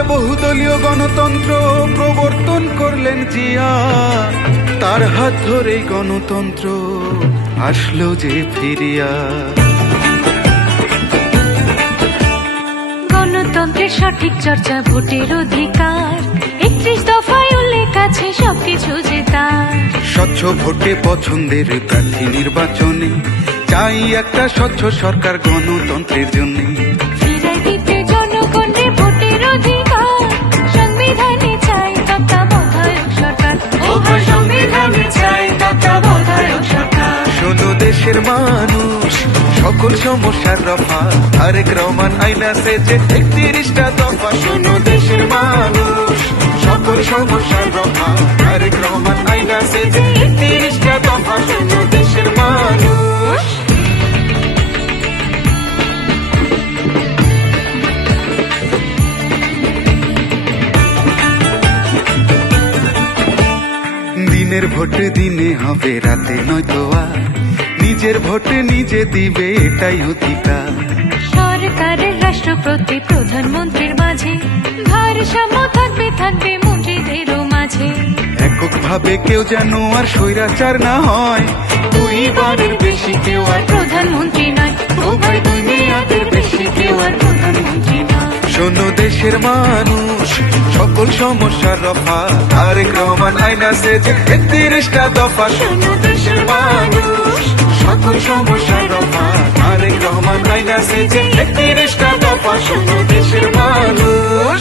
জাতীয় গণতন্ত্র প্রবর্তন করলেন জিয়া। তার হাত ধরেই গণতন্ত্র আসলো যে ফিরিয়া। গণতন্ত্রের সঠিক চর্চা ভোটের অধিকার। একত্রিশ দফায় উল্লেখ আছে সবকিছু যে তার। স্বচ্ছ ভোটে পছন্দের প্রার্থী নির্বাচনে চাই একটা স্বচ্ছ সরকার গণতন্ত্রের জন্য। দেশের মানুষ, সকল সমস্যার রফা। আরেক রহমান আইনা যে একত্রিশটা দফা। শোনো দেশের মানুষ, সকল সমস্যার রফা। আরেক রহমান আইনা যে একত্রিশটা দফা। শোনো দেশের মানুষ। দিনের ভোটে দিনে হবে রাতে নয়তো আর। নিজের ভোটে নিজে দিবে এটাই অধিকার। সরকারের রাষ্ট্রপতি প্রধানমন্ত্রীর মাঝে ভারসাম্য থাকবে থাকবে মন্ত্রীদেরও মাঝে। একক ভাবে কেউ যেন আর স্বৈরাচার না হয় দুইবারের বেশি কেউ আর প্রধানমন্ত্রী নয় ও ভাই দুনিয়াদের বেশি কেউ আর প্রধানমন্ত্রী শোনো দেশের মানুষ সকল সমস্যার রফা আরেক রহমান আইনা যে একত্রিশটা দফা। শোনো দেশের মানুষ সকল সমস্যার রফা তারেক রহমান আইনা সেজে একত্রিশটা দফা শুধু দেশের মানুষ।